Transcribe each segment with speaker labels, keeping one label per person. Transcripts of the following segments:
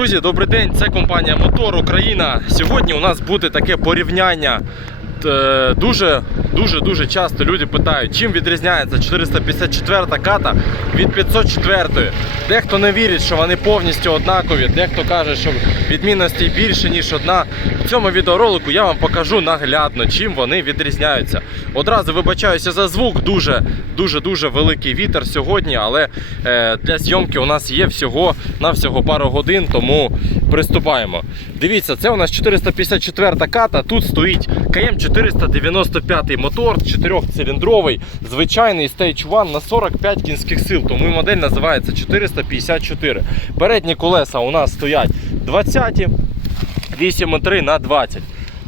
Speaker 1: Друзі, добрий день! Це компанія Мотор Україна. Сьогодні у нас буде таке порівняння. Е, Дуже дуже дуже часто люди питають, чим відрізняється 454 ката від 504. Дехто не вірить, що вони повністю однакові, дехто каже, що відмінностей більше, ніж одна. В цьому відеоролику я вам покажу наглядно, чим вони відрізняються. Одразу вибачаюся за звук, дуже дуже дуже великий вітер сьогодні, але е, для зйомки у нас є всього на всього пару годин, тому приступаємо. Дивіться, це у нас 454 ката. Тут стоїть КМ 495 мотор, 4-циліндровий, звичайний Stage 1 на 45 кінських сил. Тому модель називається 454. Передні колеса у нас стоять 20, 8,3 на 20.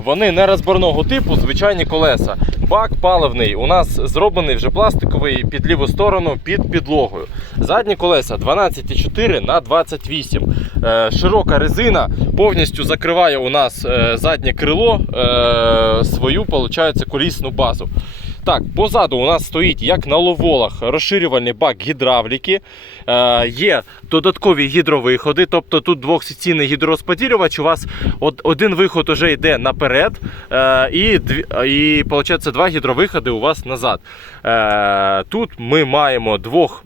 Speaker 1: Вони не розборного типу, звичайні колеса. Бак паливний у нас зроблений вже пластиковий під ліву сторону під підлогою. Задні колеса 12,4 на 28. Е, широка резина повністю закриває у нас е, заднє крило е, свою виходить, колісну базу. Так, позаду у нас стоїть, як на ловолах, розширювальний бак гідравліки. Е, є додаткові гідровиходи, тобто тут двохсекційний гідророзподілювач. У вас од- один виход вже йде наперед, е, і, і виходить, два гідровиходи у вас назад. Е, тут ми маємо двох,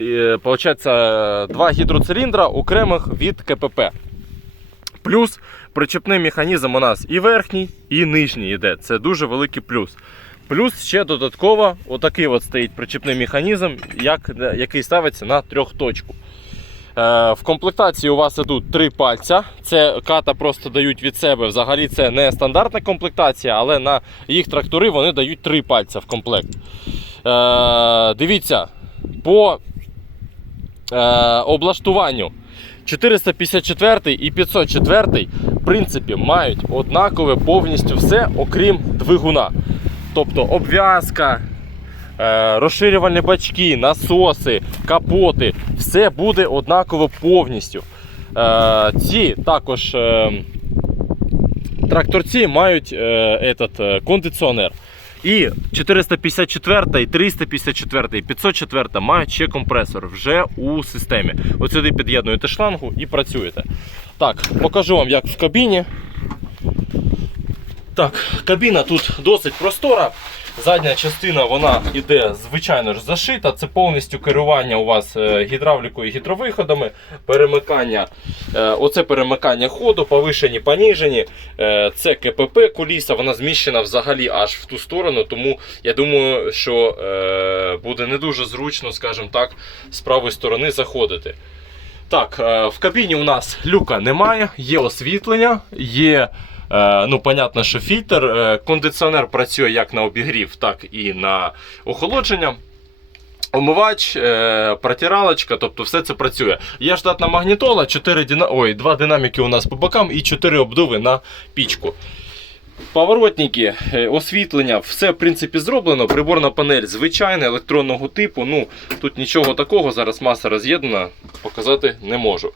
Speaker 1: е, получається, два гідроциліндра окремих від КПП. Плюс причепний механізм у нас і верхній, і нижній йде. Це дуже великий плюс. Плюс ще додатково отакий от стоїть причепний механізм, як, який ставиться на трьохточку. Е, в комплектації у вас ідуть три пальця. Це ката просто дають від себе. Взагалі це не стандартна комплектація, але на їх трактори вони дають три пальця в комплект. Е, дивіться, по е, облаштуванню 454 і 504 в принципі мають однакове повністю все, окрім двигуна. Тобто обв'язка, е, розширювальні бачки, насоси, капоти, все буде однаково повністю. Е, ці також е, тракторці мають этот, кондиціонер. І 454, 354 і 504 мають ще компресор вже у системі. От під'єднуєте шлангу і працюєте. Так, покажу вам, як в кабіні. Так, кабіна тут досить простора. Задня частина вона іде звичайно ж зашита. Це повністю керування у вас е, гідравлікою і гідровиходами, перемикання. е, Оце перемикання ходу, повишені, поніжені. Е, Це КПП куліса, вона зміщена взагалі аж в ту сторону. Тому я думаю, що буде не дуже зручно, скажімо так, з правої сторони заходити. Так, в кабіні у нас люка немає, є освітлення, є. Е, Ну, понятно, що фільтр. Е, Кондиціонер працює як на обігрів, так і на охолодження. Омивач, е, протиралочка, тобто все це працює. Є штатна магнітола, 4 дина... Ой, 2 динаміки у нас по бокам і 4 обдуви на пічку. Поворотники, освітлення, все в принципі зроблено. Приборна панель звичайна, електронного типу. Ну, Тут нічого такого, зараз маса роз'єднана, показати не можу.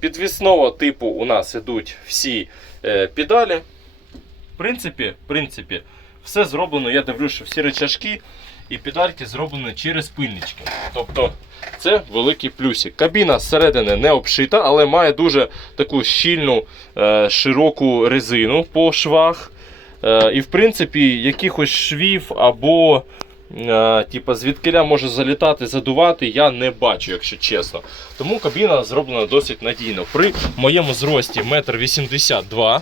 Speaker 1: Підвісного типу у нас ідуть всі педалі. В принципі, в принципі, все зроблено. Я дивлюся, що всі речашки і педальки зроблені через пильнички. Тобто це великий плюсик. Кабіна зсередини не обшита, але має дуже таку щільну, е, широку резину по швах. Е, і в принципі, якихось швів або типа, звідкиля може залітати, задувати, я не бачу, якщо чесно. Тому кабіна зроблена досить надійно. При моєму зрості 1,82 м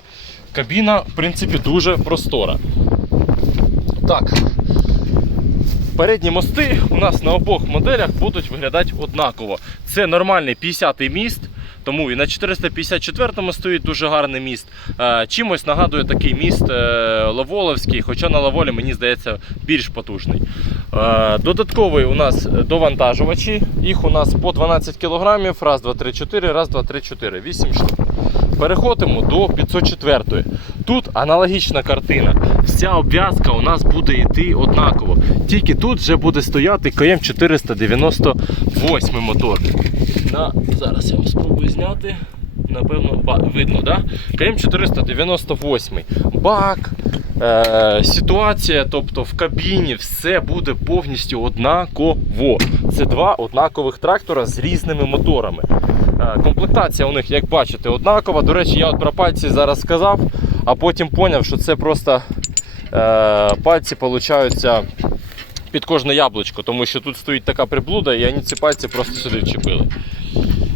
Speaker 1: кабіна, в принципі, дуже простора. Так. Передні мости у нас на обох моделях будуть виглядати однаково. Це нормальний 50-й міст, тому і на 454-му стоїть дуже гарний міст. Е, Чимось нагадує такий міст е, Лаволовський, хоча на Лаволі, мені здається, більш потужний. Е, Додатковий у нас довантажувачі. Їх у нас по 12 кг. Раз, два, три, чотири, раз, два, три, чотири. Вісім штук. Переходимо до 504. Тут аналогічна картина. Вся обв'язка у нас буде йти однаково. Тільки тут вже буде стояти КМ 498 мотор. На, зараз я вам спробую зняти. Напевно, видно, да? КМ 498. Бак, е, ситуація, тобто в кабіні все буде повністю однаково. Це два однакових трактора з різними моторами. Е, Комплектація у них, як бачите, однакова. До речі, я от про пальці зараз сказав, а потім зрозумів, що це просто е, пальці получаються під кожне яблучко, тому що тут стоїть така приблуда, і вони ці пальці просто сюди вчепили.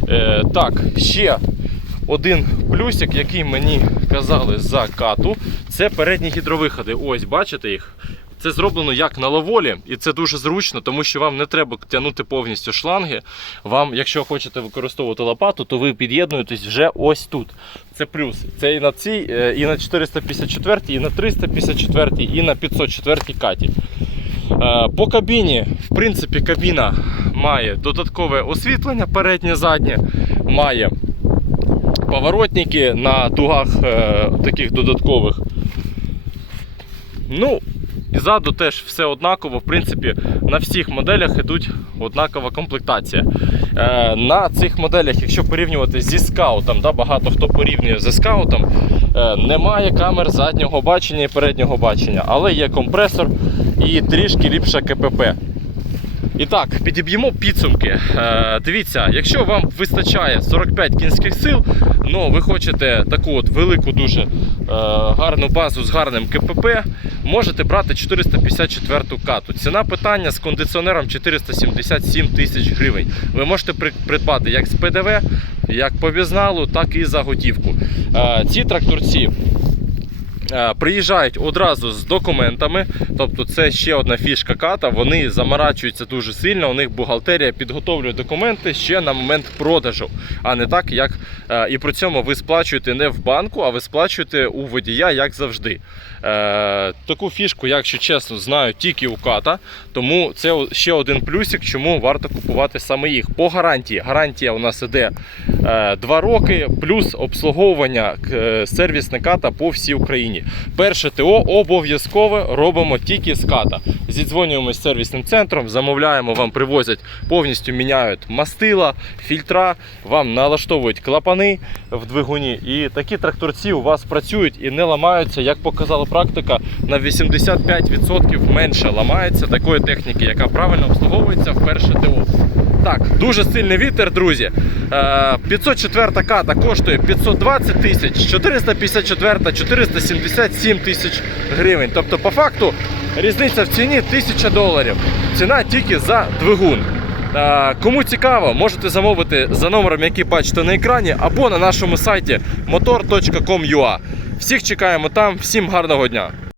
Speaker 1: Е, так, ще один плюсик, який мені казали за кату, це передні гідровиходи. Ось, бачите їх? Це зроблено як на лаволі, і це дуже зручно, тому що вам не треба тягнути повністю шланги. Вам, якщо хочете використовувати лопату, то ви під'єднуєтесь вже ось тут. Це плюс. Це і на цій, е, і на 454, і на 354, і на 504 каті. Е, По кабіні, в принципі, кабіна має додаткове освітлення переднє заднє, має поворотники на дугах е, таких додаткових. Ну, і ззаду теж все однаково. В принципі, на всіх моделях йдуть однакова комплектація. Е, на цих моделях, якщо порівнювати зі скаутом, да, багато хто порівнює зі скаутом, е, немає камер заднього бачення і переднього бачення, але є компресор і трішки ліпше КПП. І так, підіб'ємо підсумки. Е, дивіться, якщо вам вистачає 45 кінських сил, ну ви хочете таку от велику, дуже е, гарну базу з гарним КПП, можете брати 454 кату. Ціна питання з кондиціонером 477 тисяч гривень. Ви можете придбати як з ПДВ, як по візналу, так і за готівку. Е, ці тракторці приїжджають одразу з документами, тобто це ще одна фішка ката. Вони заморачуються дуже сильно. У них бухгалтерія підготовлює документи ще на момент продажу, а не так, як е, і при цьому ви сплачуєте не в банку, а ви сплачуєте у водія, як завжди. Е, Таку фішку, якщо чесно, знаю тільки у ката, тому це ще один плюсик, чому варто купувати саме їх. По гарантії. Гарантія у нас іде 2 роки, плюс обслуговування е, сервісника та по всій Україні. Перше ТО обов'язково робимо тільки з ката. Зідзвонюємося з сервісним центром, замовляємо, вам привозять, повністю міняють мастила, фільтра, вам налаштовують клапани в двигуні. І такі тракторці у вас працюють і не ламаються, як показала практика, на 85% менше ламається такої техніки, яка правильно обслуговується в перше ТО. Так, дуже сильний вітер, друзі. Е, 504 ката коштує 520 тисяч, 454 477 тисяч гривень. Тобто, по факту, різниця в ціні 1000 доларів. Ціна тільки за двигун. Е, Кому цікаво, можете замовити за номером, який бачите на екрані, або на нашому сайті motor.com.ua. Всіх чекаємо там, всім гарного дня!